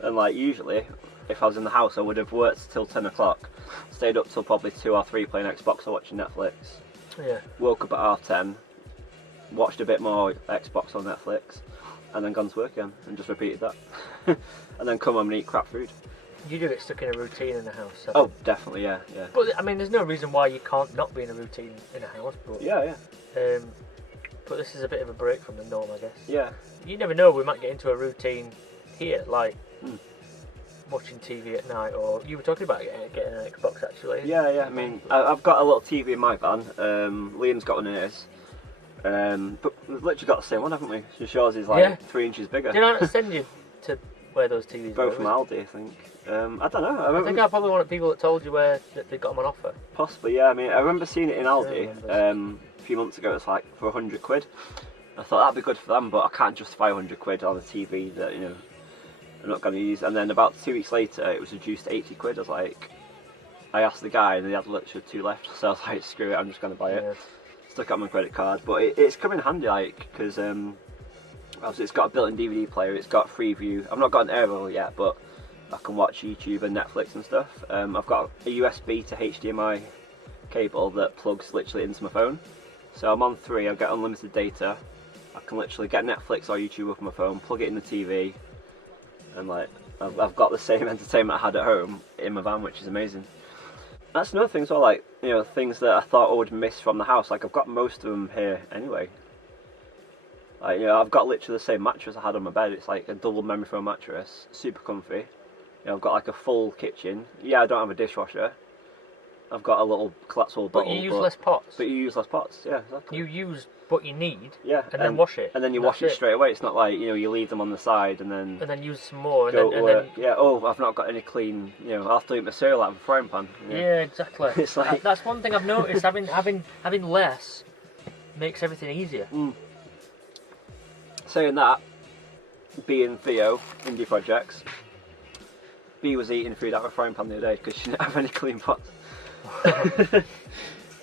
And like usually, if I was in the house, I would have worked till 10 o'clock, stayed up till probably 2 or 3 playing Xbox or watching Netflix. Yeah. Woke up at 10:30, watched a bit more Xbox on Netflix, and then gone to work again, and just repeated that. And then come home and eat crap food. You do get stuck in a routine in the house. Oh, definitely, yeah. But I mean, there's no reason why you can't not be in a routine in a house. But yeah. But this is a bit of a break from the norm, I guess. Yeah. You never know. We might get into a routine here, like watching TV at night, or you were talking about getting an Xbox actually. Yeah. I mean, I've got a little TV in my van. Liam's got one in his. But we've literally got the same one, haven't we? Just yours is like 3 inches bigger. Did I not send you to where those TVs Both were? from Aldi, I think. I don't know. I think I'm probably one of the people that told you where that they got them on offer. Possibly, yeah. I mean, I remember seeing it in Aldi a few months ago. It's like for £100. I thought that'd be good for them, but I can't justify £100 on a TV that I'm not going to use. And then about 2 weeks later, it was reduced to £80. I was like, I asked the guy, and he had literally 2 left. So I was like, screw it, I'm just going to buy it. Stuck it on my credit card, but it's come in handy, like, because obviously it's got a built-in DVD player. It's got Freeview. I've not got an aerial yet, but I can watch YouTube and Netflix and stuff. I've got a USB to HDMI cable that plugs literally into my phone. So I'm on 3, I get unlimited data. I can literally get Netflix or YouTube off my phone, plug it in the TV, and like I've got the same entertainment I had at home in my van, which is amazing. That's another thing as well, like, you know, things that I thought I would miss from the house. Like, I've got most of them here anyway. Like, you know, I've got literally the same mattress I had on my bed. It's like a double memory foam mattress, super comfy. You know, I've got like a full kitchen. Yeah, I don't have a dishwasher. I've got a little collapsible bottle. But you use less pots. But you use less pots, yeah, exactly. You use what you need, yeah, and then wash it. And then you wash it straight away. It's not like, you know, you leave them on the side and then... And then use some more, and then yeah, oh, I've not got any clean, you know, I'll have to eat my cereal out of a frying pan. Yeah, exactly. It's like... That's one thing I've noticed, having less makes everything easier. Saying that, B and Theo, indie projects, B was eating food out of a frying pan the other day because she didn't have any clean pots.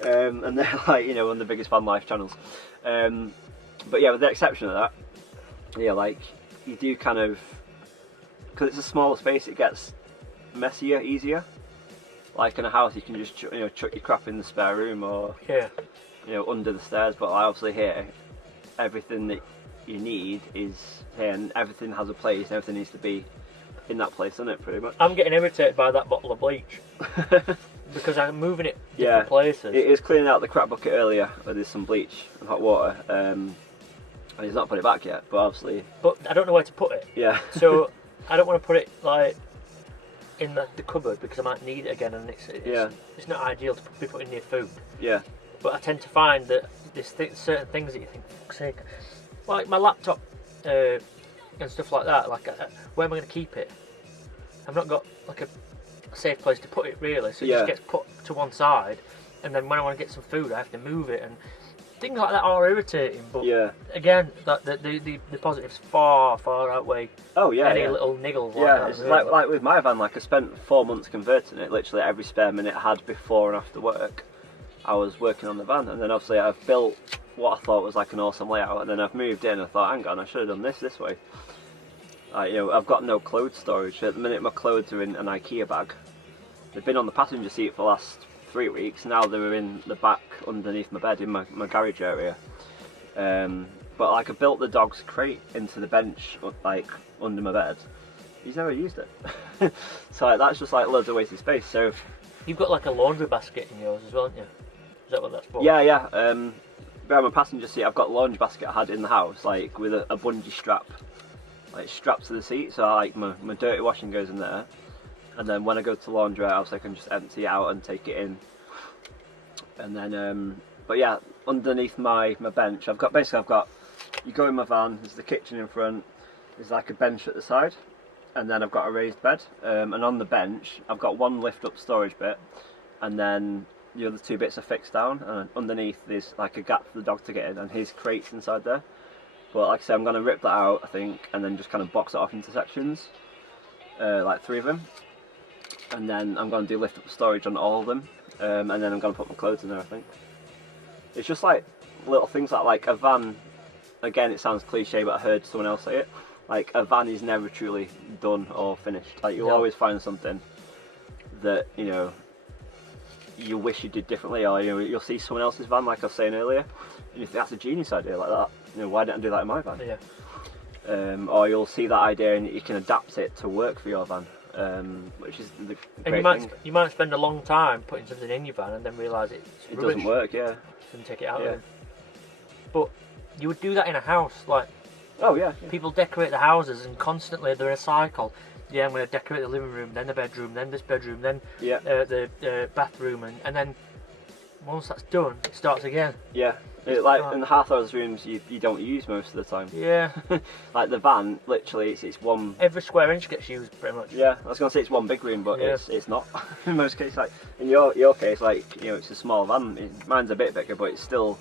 And they're like, you know, one of the biggest van life channels. But yeah, with the exception of that, yeah, like, you do kind of, because it's a smaller space, it gets messier easier. Like in a house, you can just, you know, chuck your crap in the spare room or, yeah, you know, under the stairs. But like, obviously here, everything that you need is here, and everything has a place, and everything needs to be in that place, isn't it, pretty much? I'm getting irritated by that bottle of bleach because I'm moving it different places. It is cleaning out the crap bucket earlier where there's some bleach and hot water, and he's not put it back yet, but obviously... But I don't know where to put it. Yeah. So I don't want to put it like in the cupboard because I might need it again, and it's not ideal to be putting near food. Yeah. But I tend to find that there's certain things that you think, for fuck's sake, like my laptop and stuff like that, like where am I going to keep it? I've not got like a safe place to put it really, so it just gets put to one side, and then when I want to get some food I have to move it, and things like that are irritating, but again, the positives far outweigh any little niggles like that. It's like with my van, like I spent 4 months converting it, literally every spare minute I had before and after work I was working on the van, and then obviously I've built what I thought was like an awesome layout, and then I've moved in and I thought, hang on, I should have done this way. You know, I've got no clothes storage. At the minute my clothes are in an IKEA bag. They've been on the passenger seat for the last 3 weeks, now they're in the back underneath my bed in my garage area. But like I built the dog's crate into the bench like under my bed. He's never used it. So like, that's just like loads of wasted space. So you've got like a laundry basket in yours as well, haven't you? Is that what that's for? Yeah. Behind my passenger seat I've got a laundry basket I had in the house, like with a bungee strap, like strapped to the seat, so like my dirty washing goes in there, and then when I go to the laundry house I can just empty it out and take it in. And then but yeah, underneath my bench I've got you go in my van, there's the kitchen in front, there's like a bench at the side, and then I've got a raised bed, and on the bench I've got one lift up storage bit, and then the other two bits are fixed down, and underneath there's like a gap for the dog to get in, and his crate's inside there. But like I said, I'm going to rip that out, I think, and then just kind of box it off into sections, like 3 of them, and then I'm going to do lift up storage on all of them, and then I'm going to put my clothes in there, I think. It's just like little things like a van. Again, it sounds cliche, but I heard someone else say it, like a van is never truly done or finished. Like you'll always find something that, you know, you wish you did differently, or, you know, you'll see someone else's van, like I was saying earlier, and you think that's a genius idea like that. You know, why didn't I do that in my van? Yeah. Or you'll see that idea and you can adapt it to work for your van, which is the great thing. You might spend a long time putting something in your van and then realise it doesn't work. Yeah. And take it out of it. But you would do that in a house, like. Oh yeah. People decorate the houses and constantly they're in a cycle. Yeah, I'm going to decorate the living room, then the bedroom, then this bedroom, then the bathroom, and then once that's done, it starts again. Yeah, in half those rooms you don't use most of the time. Yeah. Like the van, literally, it's one. Every square inch gets used, pretty much. Yeah, I was going to say it's one big room, but it's not. In most cases, like in your case, like, you know, it's a small van. Mine's a bit bigger, but it's still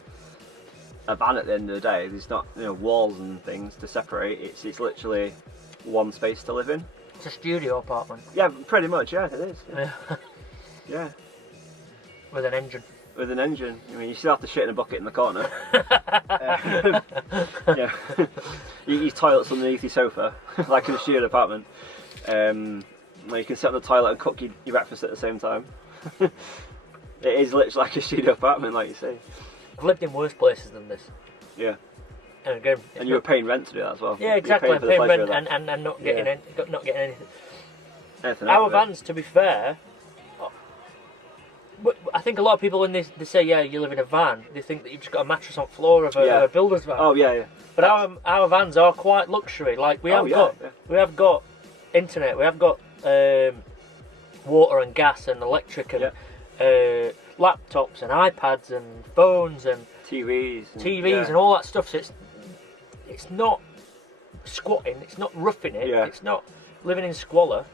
a van at the end of the day. There's not, you know, walls and things to separate. It's literally one space to live in. It's a studio apartment. Yeah, pretty much. Yeah, it is. Yeah. Yeah. With an engine. With an engine. I mean, you still have to shit in a bucket in the corner. Yeah. Your toilet's underneath your sofa, like in a studio apartment. Where you can sit on the toilet and cook your breakfast at the same time. It is literally like a studio apartment, like you say. I've lived in worse places than this. Yeah. And again, And you were paying rent to do that as well. Yeah, exactly. I'm paying rent and not getting not getting anything. Our vans, to be fair, I think a lot of people when they say, yeah, you live in a van, they think that you've just got a mattress on the floor of a builder's van. Oh yeah. But our vans are quite luxury. Like we have got internet, we have got water and gas and electric and laptops and iPads and phones and TVs and all that stuff. So it's not squatting, it's not roughing it, it's not living in squalor.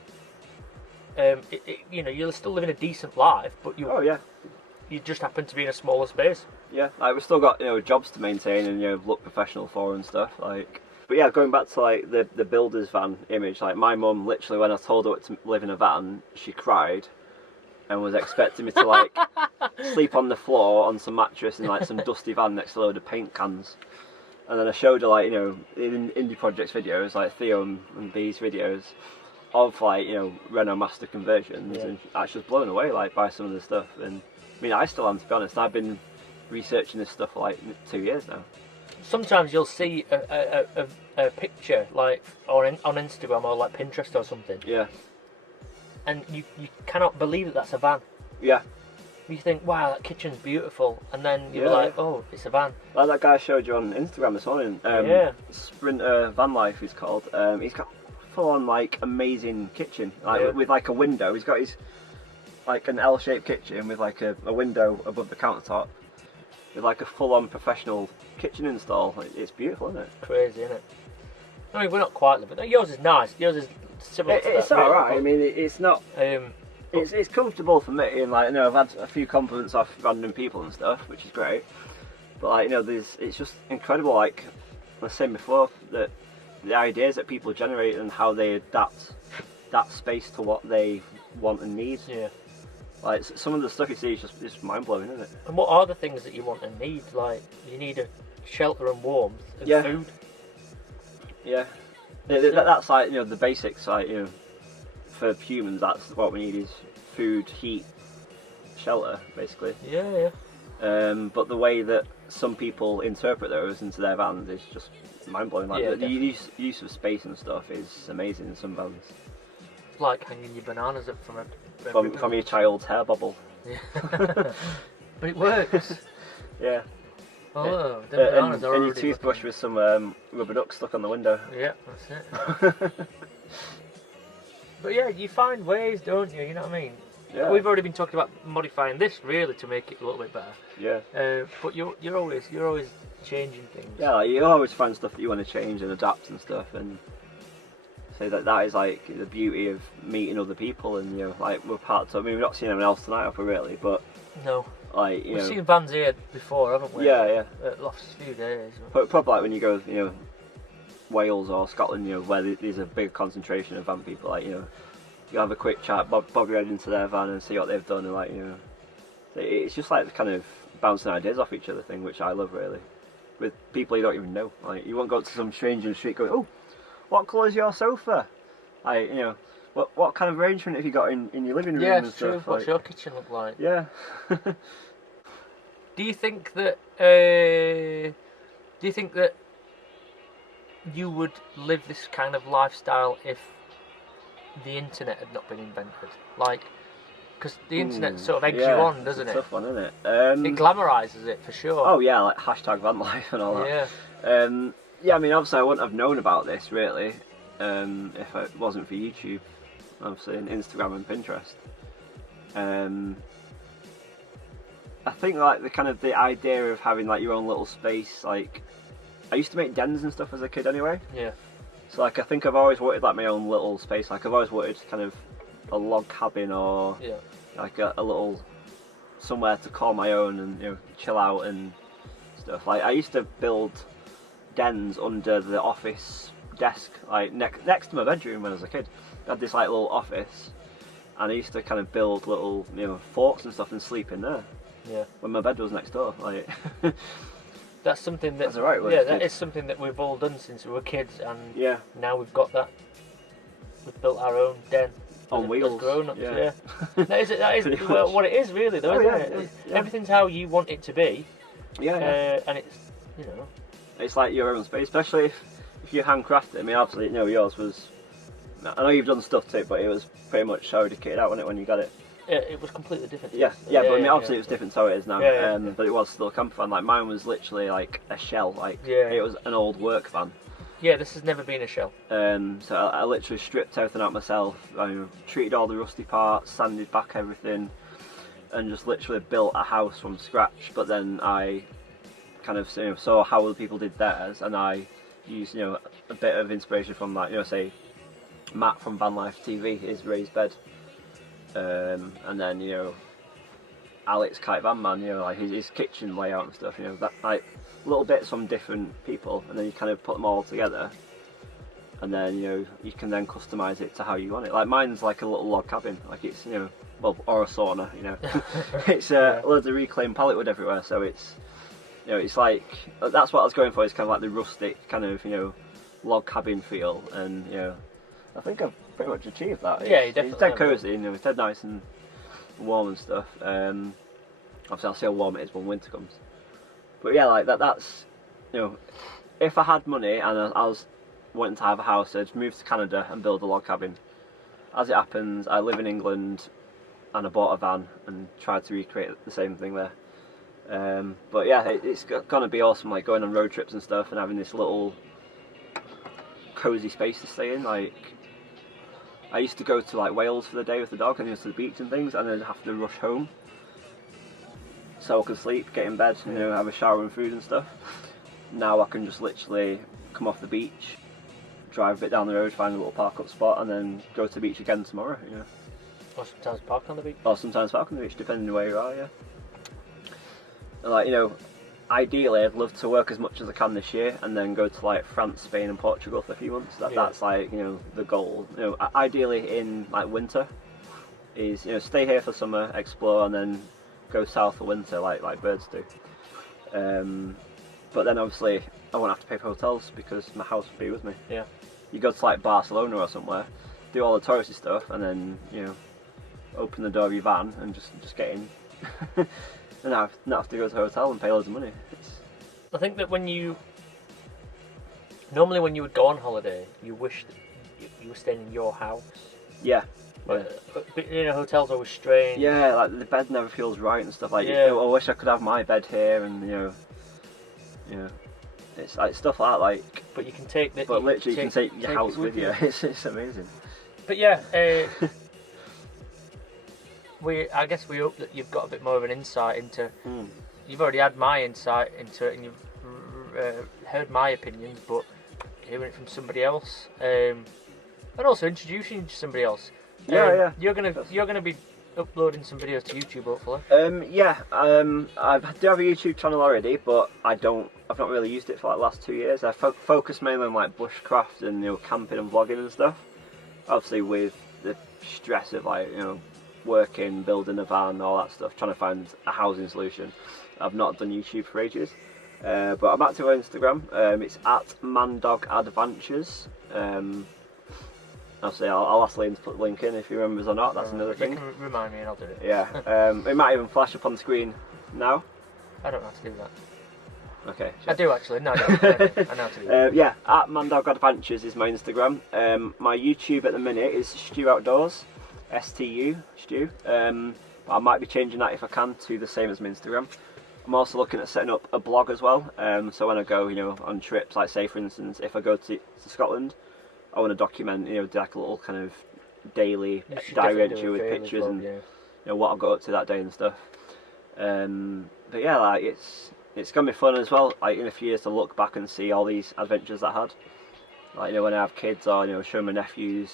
You're still living a decent life, but you just happen to be in a smaller space. Yeah, like we've still got jobs to maintain and look professional for and stuff. Like, but yeah, going back to like the builder's van image, like my mum literally when I told her to live in a van, she cried and was expecting me to like sleep on the floor on some mattress in like some dusty van next to a load of paint cans. And then I showed her like in Indie Projects videos, like Theo and B's videos of like Renault Master conversions, and I was just blown away like by some of the stuff. And I mean, I still am, to be honest. I've been researching this stuff for like 2 years now. Sometimes you'll see a picture like on Instagram or like Pinterest or something. Yeah. And you cannot believe that that's a van. Yeah. You think, wow, that kitchen's beautiful, and then you're like, oh, it's a van. Like that guy I showed you on Instagram this morning. Sprinter Van Life he's called. He's got full on like amazing kitchen, like with like a window. He's got his like an L-shaped kitchen with like a window above the countertop, with like a full on professional kitchen install. It's beautiful, isn't it? Crazy, isn't it? I mean, we're not quite living. Yours is nice. Yours is similar to that. It's alright. I mean, it's not. It's comfortable for me, and like I've had a few compliments off random people and stuff, which is great. But like it's just incredible. Like I was saying before, that the ideas that people generate and how they adapt that space to what they want and need. Yeah. Like some of the stuff you see is just mind blowing, isn't it? And what are the things that you want and need? Like you need a shelter and warmth and food. Yeah. That's like the basics. Like for humans, that's what we need is food, heat, shelter, basically. Yeah. But the way that some people interpret those into their vans is just mind blowing. Like the use of space and stuff is amazing in some vans. It's like hanging your bananas up from your child's hair bubble. Yeah. But it works. Yeah. Oh, the bananas are and your toothbrush with some rubber ducks stuck on the window. Yeah, that's it. But yeah, you find ways, don't you? You know what I mean? Yeah. We've already been talking about modifying this really to make it a little bit better. Yeah. But you're always changing things. Yeah, like you always find stuff that you want to change and adapt and stuff, and so that is like the beauty of meeting other people, and like we're part of. I mean, we've not seen anyone else tonight, have we really? But no. Like we've seen vans here before, haven't we? Yeah. The last few days. But probably like when you go, Wales or Scotland, where there's a big concentration of van people, like you have a quick chat, bob your head into their van and see what they've done, and like it's just like the kind of bouncing ideas off each other thing, which I love really. With people you don't even know, like you won't go up to some stranger in the street going, oh, what colour is your sofa? Like what kind of arrangement have you got in your living room? Yeah, and it's stuff? true. What's your kitchen look like? Yeah. Do you think that you would live this kind of lifestyle if the internet had not been invented? Like, because the internet sort of eggs you on, doesn't it? It's a tough one, isn't it? It glamorises it for sure. Oh yeah, like hashtag van life and all that. Yeah. Yeah, I mean, obviously I wouldn't have known about this really if it wasn't for YouTube, obviously, and Instagram and Pinterest. I think like the idea of having like your own little space, like I used to make dens and stuff as a kid anyway. Yeah. So like I think I've always wanted like my own little space. Like I've always wanted kind of a log cabin or like a little somewhere to call my own and chill out and stuff. Like I used to build dens under the office desk, like next to my bedroom when I was a kid. I had this like little office, and I used to kind of build little forks and stuff and sleep in there. Yeah. When my bed was next door, like. That's something that. That's the right word. Yeah, that is something that we've all done since we were kids, and now we've got that. We've built our own den on wheels. As grown-ups, yeah. That is well, what it is really, though, isn't it? Everything's how you want it to be. Yeah. And it's it's like your own space, especially if you handcraft it. I mean, obviously, you know, yours was. I know you've done stuff to it, but it was pretty much already kitted out, wasn't it, when you got it? Yeah, it was completely different. Yeah, but I mean, obviously it was different to how it is now. Yeah. But it was still a camper van. Like mine was literally like a shell. Like it was an old work van. Yeah, this has never been a shell. So I literally stripped everything out myself. I treated all the rusty parts, sanded back everything, and just literally built a house from scratch. But then I kind of saw how other people did theirs, and I used a bit of inspiration from like say Matt from Van Life TV, his raised bed, and then Alex Kite Van Man, like his kitchen layout and stuff. That like little bits from different people, and then you kind of put them all together, and then you can then customize it to how you want it. Like mine's like a little log cabin, like it's or a sauna, it's loads of reclaimed pallet wood everywhere, so it's it's like that's what I was going for. It's kind of like the rustic kind of log cabin feel, and I think I've pretty much achieved that. Yeah, you definitely. It's dead cosy, it's dead nice and warm and stuff. Obviously I'll see how warm it is when winter comes. But yeah, like that's if I had money and I was wanting to have a house, I'd move to Canada and build a log cabin. As it happens, I live in England and I bought a van and tried to recreate the same thing there. But yeah, it's gonna be awesome, like going on road trips and stuff and having this little cozy space to stay in. Like I used to go to like Wales for the day with the dog and to the beach and things, and then have to rush home so I could sleep, get in bed, have a shower and food and stuff. Now I can just literally come off the beach, drive a bit down the road, find a little park up spot, and then go to the beach again tomorrow. Or sometimes park on the beach. Or sometimes park on the beach, depending on where you are. Yeah. And like ideally, I'd love to work as much as I can this year, and then go to like France, Spain, and Portugal for a few months. That's like the goal. Ideally in like winter, is stay here for summer, explore, and then go south for winter, like birds do. But then obviously I won't have to pay for hotels because my house will be with me. Yeah. You go to like Barcelona or somewhere, do all the touristy stuff, and then open the door of your van and just get in. And not have to go to a hotel and pay loads of money. I think that normally when you would go on holiday, you wish that you were staying in your house. Yeah. But hotels are always strange. Yeah, like the bed never feels right and stuff. Like I wish I could have my bed here, and it's like stuff like that. Like, but you can take the. But literally, you can take your house with you. It's amazing. But yeah, I guess we hope that you've got a bit more of an insight into. You've already had my insight into it, and you've heard my opinions, but hearing it from somebody else, and also introducing you to somebody else. Yeah. You're gonna be uploading some videos to YouTube, hopefully. I do have a YouTube channel already, but I've not really used it for like the last 2 years. I focus mainly on like bushcraft and camping and vlogging and stuff. Obviously, with the stress of like working, building a van, all that stuff, trying to find a housing solution, I've not done YouTube for ages. But I'm active on Instagram. It's at mandogadventures. Obviously, I'll ask Liam to put the link in if he remembers or not. That's another thing. You can remind me and I'll do it. Yeah. It might even flash up on the screen now. I don't know how to do that. Okay. Sure. I do actually. No, I don't. I know how to do that. Yeah, at Mandog Adventures is my Instagram. My YouTube at the minute is Stu Outdoors. STU, Stu. But I might be changing that if I can to the same as my Instagram. I'm also looking at setting up a blog as well. So when I go, on trips, like say for instance, if I go to Scotland, I want to document, do like a little kind of daily diary entry with pictures and what I got up to that day and stuff. But yeah, like it's gonna be fun as well. Like in a few years to look back and see all these adventures I had. Like when I have kids, or show my nephews,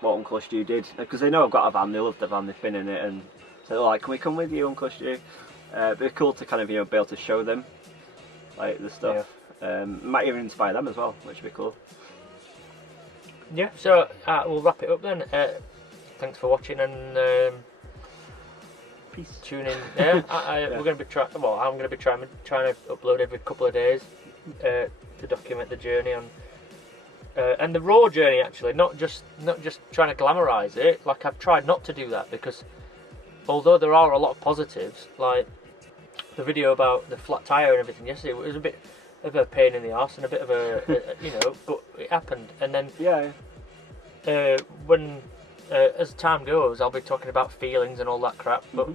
what Uncle Stu did, because they know I've got a van. They love the van. They've been in it, and so they're like, "Can we come with you, Uncle Stu?" It'd be cool to kind of be able to show them like the stuff. Might even inspire them as well, which would be cool. Yeah, so we'll wrap it up then. Thanks for watching and Peace. Tune in. Yeah, we're going to be trying. Well, I'm going to be trying to upload every couple of days to document the journey and the raw journey. Actually, not just trying to glamorise it. Like I've tried not to do that because although there are a lot of positives, like the video about the flat tyre and everything yesterday, it was a bit of a pain in the arse and a bit of you know, but it happened. And then when as time goes, I'll be talking about feelings and all that crap, but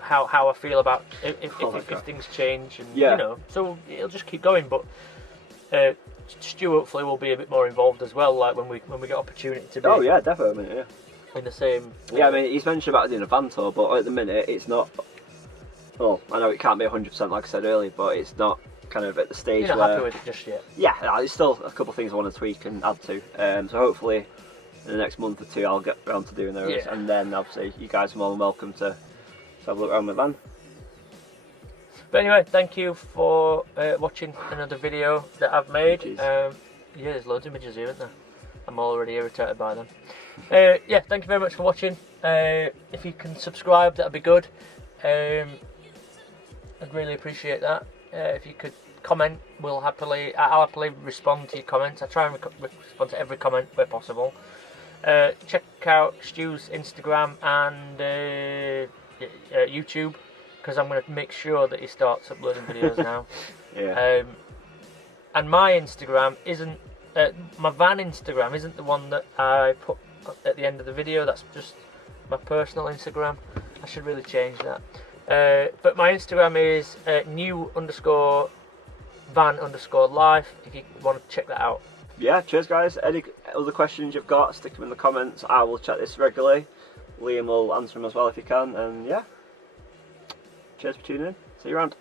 how I feel about if things change, and you know, so it'll just keep going. But Stu hopefully will be a bit more involved as well, like when we get opportunity to be. Oh yeah, definitely. Yeah. In the same. Yeah, I mean, he's mentioned about doing a van tour, but at the minute it's not. Well, I know it can't be 100%, like I said earlier, but it's not kind of at the stage You're not happy with it just yet. Yeah, there's still a couple of things I want to tweak and add to. So hopefully, in the next month or two, I'll get around to doing those, and then obviously you guys are more than welcome to have a look around my van. But anyway, thank you for watching another video that I've made. Yeah, there's loads of images here, isn't there? I'm already irritated by them. Yeah, thank you very much for watching. If you can subscribe, that'd be good. I'd really appreciate that. If you could comment, I'll happily respond to your comments. I try and respond to every comment where possible. Check out Stu's Instagram and YouTube, because I'm going to make sure that he starts uploading videos now. And my Instagram isn't, my van Instagram isn't the one that I put at the end of the video. That's just my personal Instagram. I should really change that. But my Instagram is new_van_life, if you want to check that out. Yeah, cheers guys. Any other questions you've got, stick them in the comments. I will check this regularly. Liam will answer them as well if he can. And yeah, cheers for tuning in. See you around.